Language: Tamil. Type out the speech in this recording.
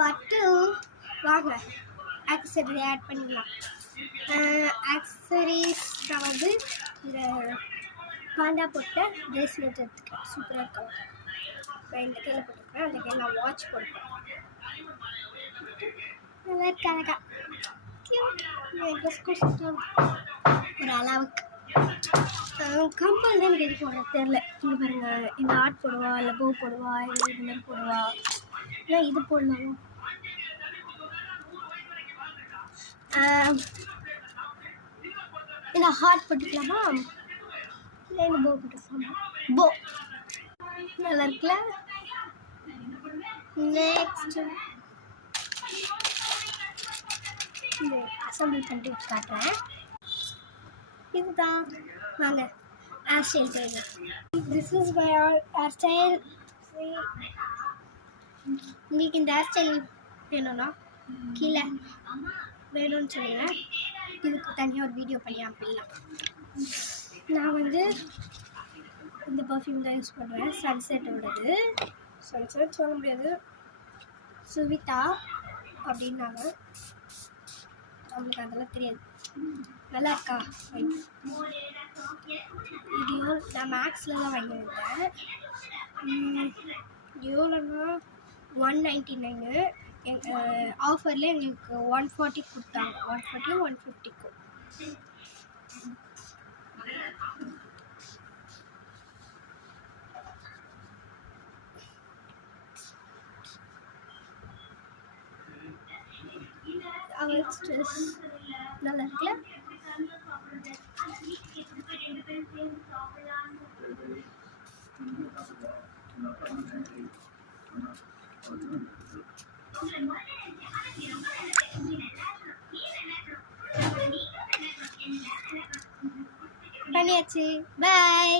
பட்டு வாங்க ஆக்சரி ஆட் பண்ணிடலாம். ஆக்சரிஸ் நான் வந்து இந்த பாண்டா போட்ட பிரேஸ்லெட் எடுத்துக்கிறேன். சூப்பராக இருக்கும். நான் இந்த கையில் போட்டுக்கிறேன், அந்த கையில் நான் வாட்ச் போட்டுக்கிறேன். நல்லா இருக்காங்க ஒரு அளவுக்கு. கம்பல் தான் எனக்கு எது போட தெரில. இங்கே பாருங்க, இந்த ஆர்ட் போடுவா இல்லை பூ போடுவா இல்லை இது மாதிரி போடுவா இல்லை இது போடலாம். இந்த ஹார்ட் போட்டுக்கலாமா இல்லை இந்த போ போட்டுக்கலாமா? போ நல்லா இருக்குல்ல. நெக்ஸ்ட் இந்த அசம்பிள் பண்ணிட்டு காட்டுறேன். இதுதான் வாங்க ஹேர் ஸ்டைல் போயிடலாம். This is my hair style. உங்களுக்கு இந்த ஹேர் ஸ்டைல் வேணும்னா கீழே வேணும்னு சொல்லுங்கள். இதுக்கு தனியாக ஒரு வீடியோ பண்ணி அனுப்பிடலாம். நான் வந்து இந்த பர்ஃப்யூம் தான் யூஸ் பண்ணுறேன். சன்செட்டோடது. சன்செட் சொல்ல முடியாது, சுவிதா அப்படின்னாங்க. அவங்களுக்கு அதெல்லாம் தெரியாது. நல்லா இருக்கா? இது நான் மேக்ஸில் தான் வாங்கியிருந்தேன். எவ்வளோன்னா 199. ஆஃபரில் எங்களுக்கு 140 கொடுத்தாங்க. 140 150க்கு. நல்லா இருக்குல்ல. பண்ணியாச்சு. பாய்.